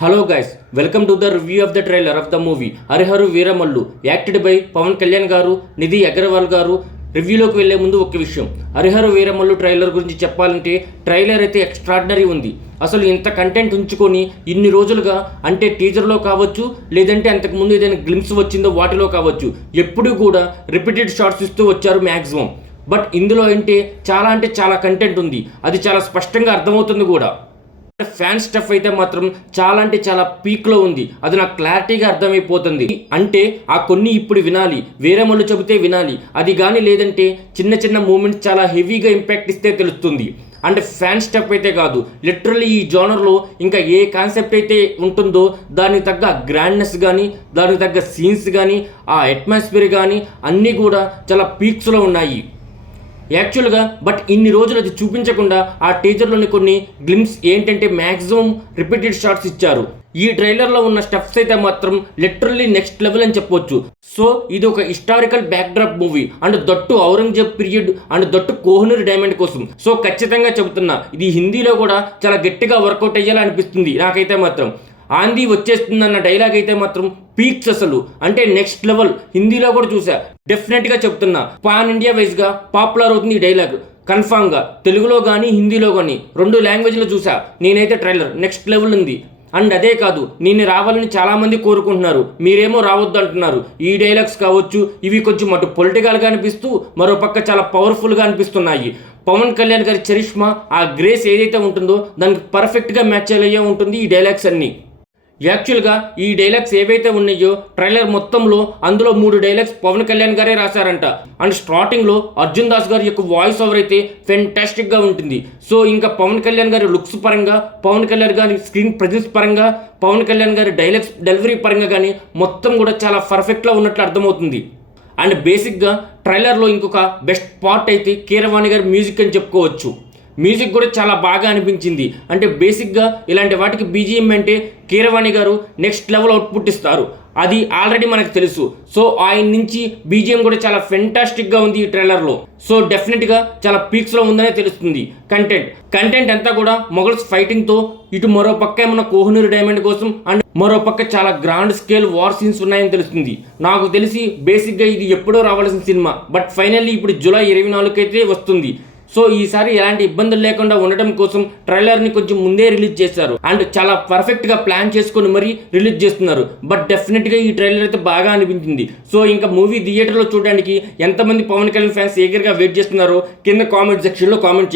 Hello guys, welcome to the review of the trailer of the movie Harihara Veeramallu acted by Pawan Kalyan garu, Nidhi Agarwal గారు. రివ్యూలోకి వెళ్లే ముందు ఒక విషయం, హరిహరు వీరమల్లు ట్రైలర్ గురించి చెప్పాలంటే ట్రైలర్ అయితే ఎక్స్ట్రాడినరీ ఉంది. అసలు ఇంత కంటెంట్ ఉంచుకొని ఇన్ని రోజులుగా, అంటే టీజర్లో కావచ్చు, లేదంటే అంతకుముందు ఏదైనా గ్లిమ్స్ వచ్చిందో వాటిలో కావచ్చు, ఎప్పుడు కూడా రిపీటెడ్ షార్ట్స్ ఇస్తూ వచ్చారు మ్యాక్సిమం. బట్ ఇందులో అంటే చాలా కంటెంట్ ఉంది, అది చాలా స్పష్టంగా అర్థమవుతుంది కూడా. ఫ్యాన్ స్టఫ్ అయితే మాత్రం చాలా పీక్లో ఉంది, అది నాకు క్లారిటీగా అర్థమైపోతుంది. అంటే ఆ కొన్ని ఇప్పుడు వినాలి, వేరే వాళ్ళు చెబితే వినాలి, అది కానీ లేదంటే చిన్న మూమెంట్స్ చాలా హెవీగా ఇంపాక్ట్ ఇస్తే తెలుస్తుంది. అంటే ఫ్యాన్ స్టఫ్ అయితే కాదు, లిటరల్లీ ఈ జోనర్లో ఇంకా ఏ కాన్సెప్ట్ అయితే ఉంటుందో దానికి తగ్గ గ్రాండ్నెస్ కానీ, దానికి తగ్గ సీన్స్ కానీ, ఆ అట్మాస్ఫియర్ కానీ అన్నీ కూడా చాలా పీక్స్లో ఉన్నాయి యాక్చువల్గా. బట్ ఇన్ని రోజులు అది చూపించకుండా ఆ టీజర్లోని కొన్ని గ్లిమ్స్ ఏంటంటే మ్యాక్సిమం రిపీటెడ్ షాట్స్ ఇచ్చారు. ఈ ట్రైలర్లో ఉన్న స్టెప్స్ అయితే మాత్రం లిటరల్లీ నెక్స్ట్ లెవెల్ అని చెప్పొచ్చు. సో ఇది ఒక historical backdrop movie and that Aurangzeb period and that Kohinoor diamond కోసం. సో ఖచ్చితంగా చెబుతున్నా, ఇది హిందీలో కూడా చాలా గట్టిగా వర్కౌట్ అయ్యాలనిపిస్తుంది నాకైతే మాత్రం. ఆంధీ వచ్చేస్తుందన్న డైలాగ్ అయితే మాత్రం పీక్స్, అసలు అంటే నెక్స్ట్ లెవెల్. హిందీలో కూడా చూసా, డెఫినెట్గా చెప్తున్నా పాన్ ఇండియా వైజ్గా పాపులర్ అవుతుంది ఈ డైలాగ్ కన్ఫామ్గా. తెలుగులో కానీ హిందీలో కానీ 2 లాంగ్వేజ్లో చూసా నేనైతే ట్రైలర్, నెక్స్ట్ లెవెల్ ఉంది. అండ్ అదే కాదు, నేను రావాలని చాలామంది కోరుకుంటున్నారు, మీరేమో రావద్దు అంటున్నారు. ఈ డైలాగ్స్ కావచ్చు, ఇవి కొంచెం అటు పొలిటికల్గా అనిపిస్తూ మరోపక్క చాలా పవర్ఫుల్గా అనిపిస్తున్నాయి. పవన్ కళ్యాణ్ గారి చరిష్మా, ఆ గ్రేస్ ఏదైతే ఉంటుందో దానికి పర్ఫెక్ట్గా మ్యాచ్ అయ్యే ఉంటుంది ఈ డైలాగ్స్ అన్నీ. యాక్చువల్గా ఈ డైలాగ్స్ ఏవైతే ఉన్నాయో ట్రైలర్ మొత్తంలో అందులో 3 డైలాగ్స్ పవన్ కళ్యాణ్ గారే రాశారంట. అండ్ స్టార్టింగ్లో అర్జున్ దాస్ గారి యొక్క వాయిస్ ఓవర్ అయితే ఫెంటాస్టిక్గా ఉంటుంది. సో ఇంకా పవన్ కళ్యాణ్ గారి లుక్స్ పరంగా, పవన్ కళ్యాణ్ గారి స్క్రీన్ ప్రజెన్స్ పరంగా, పవన్ కళ్యాణ్ గారి డైలాగ్స్ డెలివరీ పరంగా కానీ మొత్తం కూడా చాలా పర్ఫెక్ట్గా ఉన్నట్లు అర్థమవుతుంది. అండ్ బేసిక్గా ట్రైలర్లో ఇంకొక బెస్ట్ పార్ట్ అయితే కీరవాణి గారి మ్యూజిక్ అని చెప్పుకోవచ్చు. మ్యూజిక్ కూడా చాలా బాగా అనిపించింది. అంటే బేసిక్గా ఇలాంటి వాటికి బీజిఎం అంటే కీరవాణి గారు నెక్స్ట్ లెవెల్ అవుట్పుట్ ఇస్తారు, అది ఆల్రెడీ మనకు తెలుసు. సో ఆయన నుంచి బీజిఎం కూడా చాలా ఫెంటాస్టిక్గా ఉంది ఈ ట్రైలర్లో. సో డెఫినెట్గా చాలా పీక్స్లో ఉందనే తెలుస్తుంది. కంటెంట్ అంతా కూడా మొగల్స్ ఫైటింగ్తో, ఇటు మరో పక్క ఏమన్నా కోహినూర్ డైమండ్ కోసం, అండ్ మరో పక్క చాలా గ్రాండ్ స్కేల్ వార్ సీన్స్ ఉన్నాయని తెలుస్తుంది. నాకు తెలిసి బేసిక్గా ఇది ఎప్పుడో రావాల్సిన సినిమా, బట్ ఫైనల్లీ ఇప్పుడు జూలై 24 అయితే వస్తుంది. సో ఈసారి ఎలాంటి ఇబ్బందులు లేకుండా ఉండటం కోసం ట్రైలర్ని కొంచెం ముందే రిలీజ్ చేశారు. అండ్ చాలా పర్ఫెక్ట్గా ప్లాన్ చేసుకొని మరీ రిలీజ్ చేస్తున్నారు. బట్ డెఫినెట్గా ఈ ట్రైలర్ అయితే బాగా అనిపించింది. సో ఇంకా మూవీ థియేటర్లో చూడడానికి ఎంతమంది పవన్ కళ్యాణ్ ఫ్యాన్స్ ఎగర్గా వెయిట్ చేస్తున్నారో కింద కామెంట్ సెక్షన్లో కామెంట్